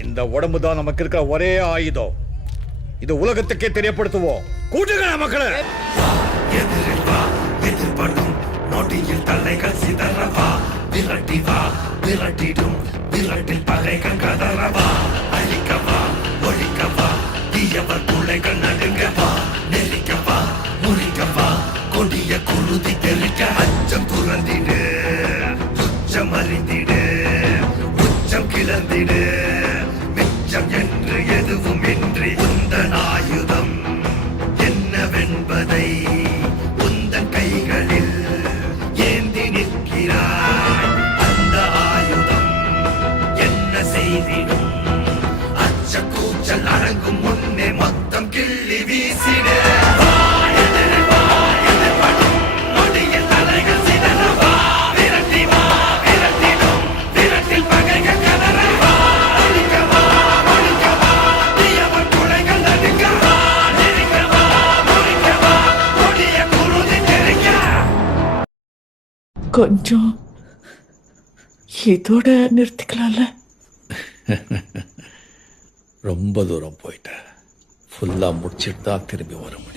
இந்த உடம்பு தான் நமக்கு இருக்கிற ஒரே ஆயுதம். இது உலகத்துக்கே தெரியப்படுத்துவோம். கூட்டுங்க மக்களை. எதிரில் வா, எதிர்படும் நொடியில் தலைகள் சிதறவா. விரட்டி வா, விரட்டிடும் விரட்டில் பகைகள் கதறவா. அழிக்கவா, ஒழிக்கவா, தீயவர் பிள்ளைகள் நடுங்கவா. நெருக்கவா, முறிக்கவா, கொடிய குருதி தெளிக்க. அச்சம் துறந்திடு, உச்சம் அறிந்திடு, உச்சம் கிளந்திடு. மிச்சம் என்று எதுவும் இன்றி உந்தன் ஆயுதம் என்னவென்பதை உந்தன் கைகளில் ஏந்தி நிற்கிறாய். அந்த ஆயுதம் என்ன செய்திடும்? அச்ச கூச்சல் அடங்கும் முன்னே மொத்தம் கிள்ளி வீசிட. கொஞ்சம் இதோட நிறுத்திக்கலாம்ல. ரொம்ப தூரம் போயிட்டேன். ஃபுல்லா முடிச்சிட்டு தான் திரும்பி வர முடியும்.